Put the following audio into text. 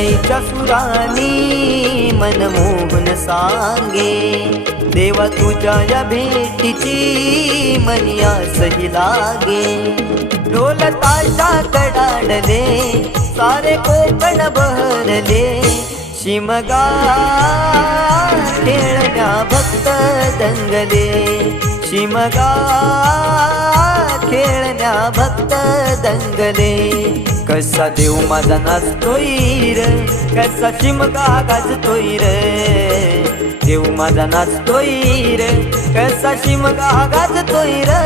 शरणाईच्या सुरानी मनमोहन सांगे, देवा तुझ्या या भेटीची मनी आसही लागे। ढोल ताशा कडाडले सारे कोकण बहरले, शिमगा खेळण्या भक्त दंगले, शिमगा खेळण्या भक्त दंगले। कसा देव माझा नाचतोय र, कसा शिमगा गाजतोय र, देव माझा नाचतोय र, कसा शिमगा गाजतोय र।